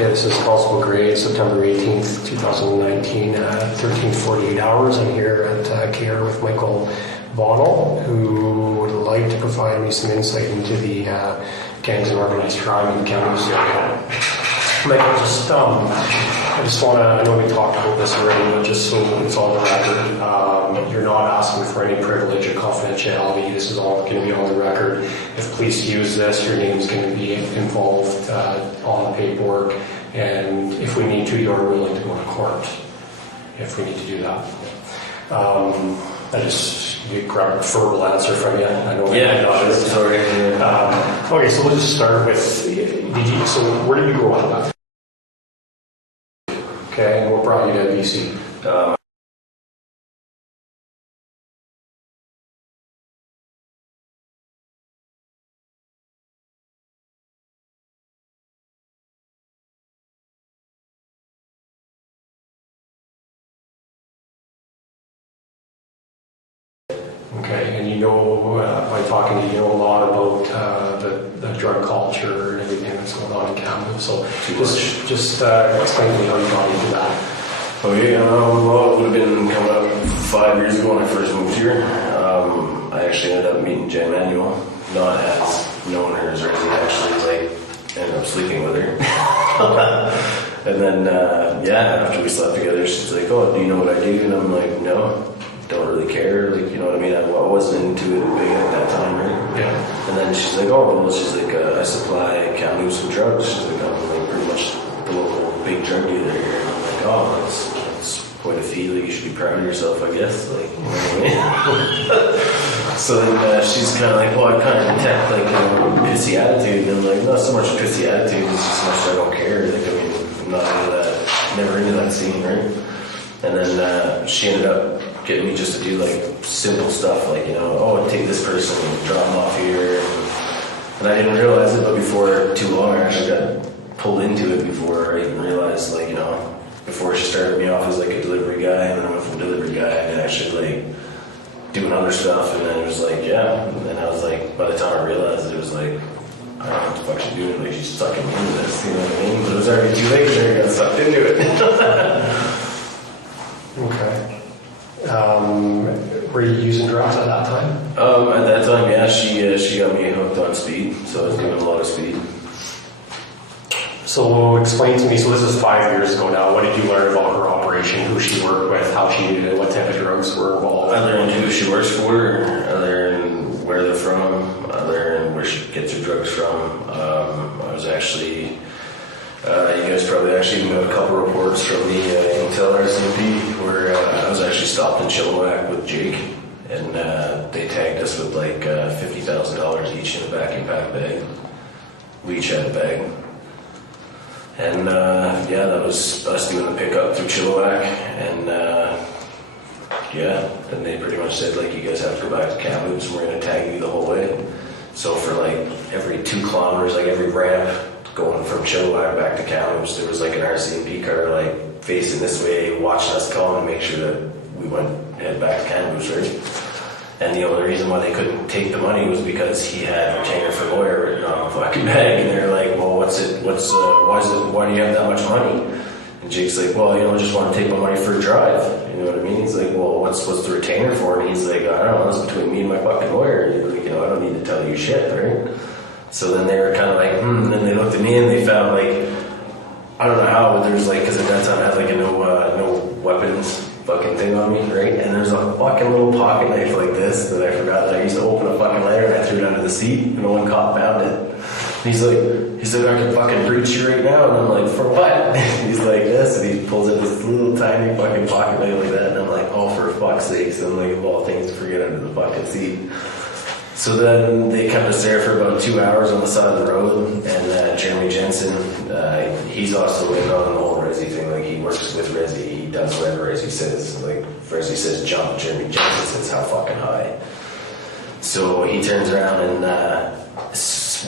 Okay, this is Constable Gray, September 18th, 2019, 13:48 hours. I'm here at KR with Michael Bonnell, who would like to provide me some insight into the gangs and organized crime in the county area. Michael, I just want to, I know we talked about this already, but just so it's on the record, you're not asking for any privilege or confidentiality. This is all going to be on the record. If police use this, your name's going to be involved on the paperwork, and if we need to, you're willing to go to court if we need to do that. I just grab a verbal answer from you. I know. Yeah, sure. Sorry. Okay, so we'll just start with. So where did you grow up? Okay, and what brought you to BC? Okay, and you know, by talking to you, know a lot about the drug culture and everything that's going on in Canada. So just explain to me how you got into that. Okay, well, it would have been coming up 5 years ago when I first moved here. I actually ended up meeting Jen Manuel, not as known her as Rosie, actually, ended up sleeping with her. And then, after we slept together, she's like, "Oh, do you know what I do?" And I'm like, "No. Don't really care, you know what I mean? I wasn't into it big at that time, right?" Yeah. And then she's like, "Oh, well," she's like, "I supply Kamloops with drugs." She's like, "I'm pretty much the local big drug dealer here." And I'm like, "Oh, that's quite a feat. You should be proud of yourself, I guess." You know what I mean? So then she's kind of like, "Well, I kind of detect pissy attitude." And I'm like, "Not so much pissy attitude, it's just so much I don't care. I'm not into that, never into that scene, right?" And then she ended up getting me just to do simple stuff oh, take this person and drop them off here, and I didn't realize it, but before too long I actually got pulled into it before I even realized before she started me off as a delivery guy, and then I went from delivery guy and actually doing other stuff, and then it was and then I was by the time I realized it was I don't know what the fuck she's doing, she's sucking me into this, you know what I mean? But it was already too late, and I got sucked into it. Okay. Were you using drugs at that time? At that time, yeah, she got me hooked on speed, so I was doing a lot of speed. So explain to me, so this is 5 years ago now, what did you learn about her operation, who she worked with, how she did it, what type of drugs were involved? I learned who she works for, I learned where they're from, I learned where she gets her drugs from. I was actually, you guys probably actually got a couple reports from the Intel RCMP where I was actually stopped in Chilliwack with Jake, and they tagged us with $50,000 each in a vacuum pack bag. We each had a bag. And that was us doing the pickup through Chilliwack, and then they pretty much said you guys have to go back to Kamloops and we're going to tag you the whole way. So for every 2 kilometers, every ramp going from Chilliwack back to Kamloops, there was an RCMP car facing this way, watching us come and make sure that we head back to Kamloops, right? And the only reason why they couldn't take the money was because he had retainer for lawyer written on the fucking bag, and they're like, "Well, why do you have that much money?" And Jake's like, "Well, I just want to take my money for a drive." You know what I mean? He's like, "Well, what's the retainer for?" And he's like, "I don't know, it's between me and my fucking lawyer. I don't need to tell you shit, right?" So then they were kind of and then they looked at me and they found I don't know how, but there's because at that time I had a no weapons fucking thing on me, right? And there's a fucking little pocket knife like this that I forgot that I used to open a fucking letter, and I threw it under the seat, and one cop found it. And he's like, "I can fucking breach you right now," and I'm like, "For what?" He's like this, and he pulls out this little tiny fucking pocket knife like that, and I'm like, "Oh, for fuck's sake!" So I'm of all things to forget under the fucking seat. So then they kept us there for about 2 hours on the side of the road, and Jeremy Jensen, he's also in on the whole Resi thing. He works with Resi, he does whatever Resi says. If Resi says jump, Jeremy Jensen says how fucking high. So he turns around and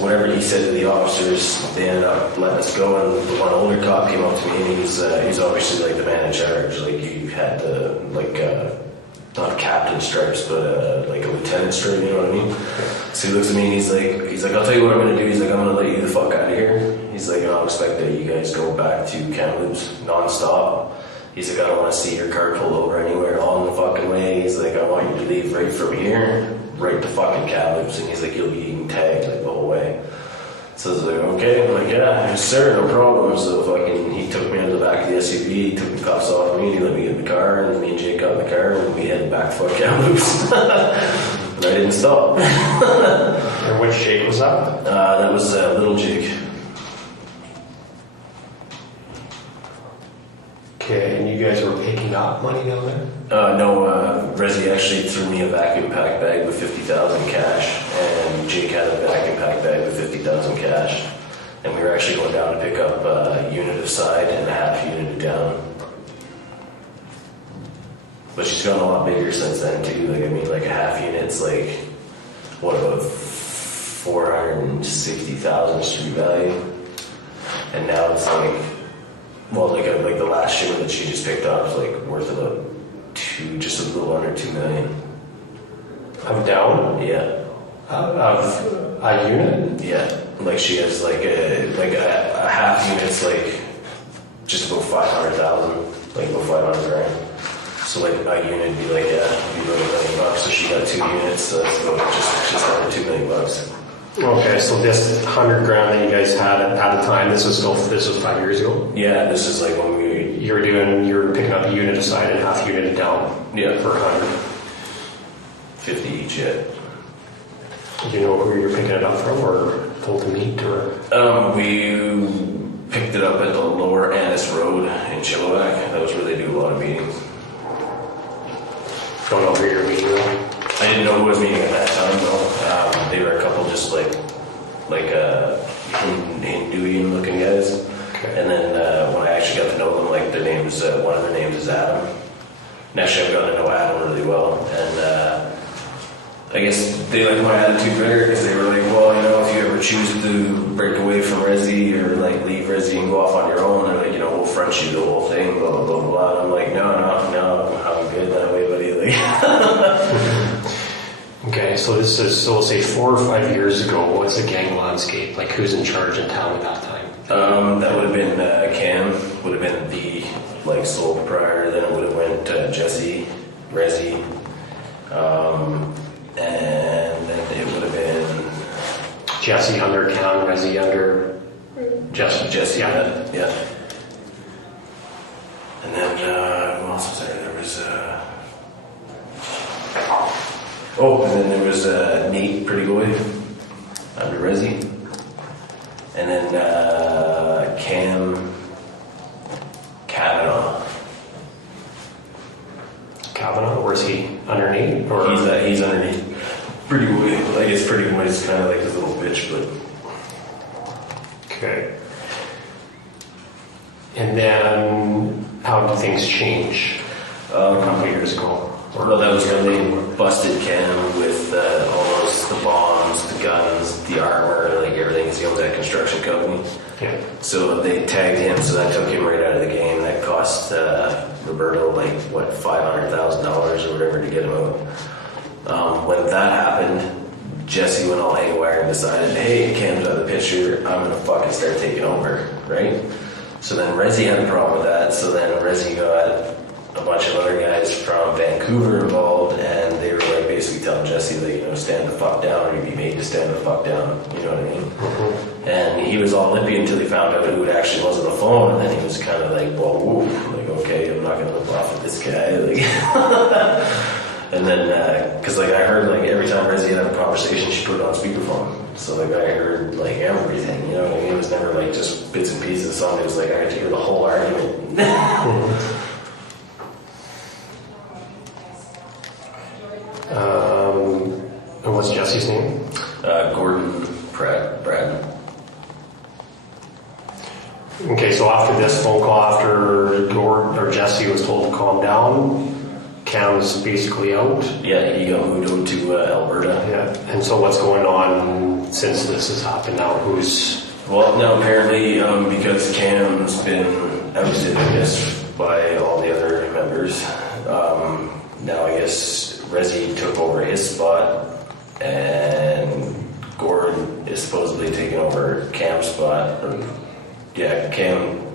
whatever he said to the officers, they ended up letting us go, and the one older cop came up to me, and he's obviously the man in charge. You had the not captain stripes, but a lieutenant stripe, you know what I mean? So he looks at me and he's like, "I'll tell you what I'm gonna do." He's like, "I'm gonna let you the fuck out of here." He's like, "I'll don't expect that you guys go back to Kamloops non-stop. He's like, I don't want to see your car pull over anywhere on the fucking way. He's like, I want you to leave right from here, right to fucking Kamloops. And he's like, you'll be eating tagged like the whole way. So I was like, okay. I'm like, yeah, yes, sir, no problem. So fucking, he took me into the back of the SUV, he took the cuffs off me, and he let me get in the car, and me and Jake got in the car, and we headed back to fuck Kamloops. And I didn't stop. And which Jake was that? That was Little Jake. Okay, and you guys were picking up money down there? No, Resi actually threw me a vacuum pack bag with 50,000 cash, and Jake had a vacuum pack bag with 50,000 cash. And we were actually going down to pick up a unit of side and a half unit of down. But she's gotten a lot bigger since then too. Like, I mean, like a half unit's like, what, about 460,000 street value? And now it's like, well, like the last shipment that she just picked up is like worth about just a little under 2 million. Of down? Yeah. Of a unit? Yeah. Like she has like a half unit's like just about 500,000, like about 500 grand. So like a unit would be like, yeah, it'd be about $1 million. So she got 2 units, so that's about just under $2 million. Okay, so this 100 grand that you guys had at the time, this was 5 years ago? Yeah, this is like when You were picking up a unit aside and half unit down. Yeah. For 100. 50 each, yeah. Do you know who you were picking it up from, or told to meet, or? We picked it up at the Lower Annis Road in Chilliwack. That was where they do a lot of meetings. Don't know who you're meeting with? I didn't know who was meeting at that time, though. They were a couple just like Hinduian looking guys. Okay. And then when I actually got to know them, like their names, one of their names is Adam. And actually, I've gotten to know Adam really well. And I guess they liked my attitude better because they were like, well, you know, if you ever choose to break away from Resi or like leave Resi and go off on your own, they're like, you know, we'll front you the whole thing, blah, blah, blah, blah. And I'm like, no, I'm good that way, buddy. Like, Okay, so we'll say 4 or 5 years ago, what's the gang landscape? Like, who's in charge in town at that time? that would have been Cam, would have been the like sole proprietor. Then it would have went Jesse, Resi, and then it would have been Jesse under Cam, Resi under Jesse. Yeah. Yeah. And then who else was there? There was and then there was Nate Pretty Boy under Resi, and then Cam Kavanaugh, or is he underneath? Or he's underneath Pretty Boy. I guess Pretty Boy is kind of like his little bitch, but okay. And then how did things change a couple of years ago? Well, that was when they busted Cam with almost the bombs, the guns, the armor, like everything. He owns that construction company. Yeah. So they tagged him, so that took him right out of the game. That cost Roberto like what $500,000 or whatever to get him out. When that happened, Jesse went all haywire and decided, hey, Cam's out of the picture. I'm gonna fucking start taking over, right? So then Resi had a problem with that. So then Resi got a bunch of other guys from Vancouver involved, and they were like basically telling Jesse, like, you know, stand the fuck down, or you'd be made to stand the fuck down. You know what I mean? Mm-hmm. And he was all lippy until he found out who it actually was on the phone, and then he was kind of like, well, whoa, like, okay, I'm not gonna lip off with this guy, like. And then, cause like I heard like every time Resi had a conversation, she put it on speakerphone. So like I heard like everything, you know what I mean? It was never like just bits and pieces of something. It was like I had to hear the whole argument. And what's Jesse's name? Gordon Brad. Okay, so after this phone call, after Gordon or Jesse was told to calm down, Cam's basically out. Yeah, he got moved out to Alberta. Yeah, and so what's going on since this has happened now? Well, now apparently because Cam's been ousted, I guess, by all the other members, now I guess Resi took over his spot, and Gordon is supposedly taking over Cam's spot. yeah, Cam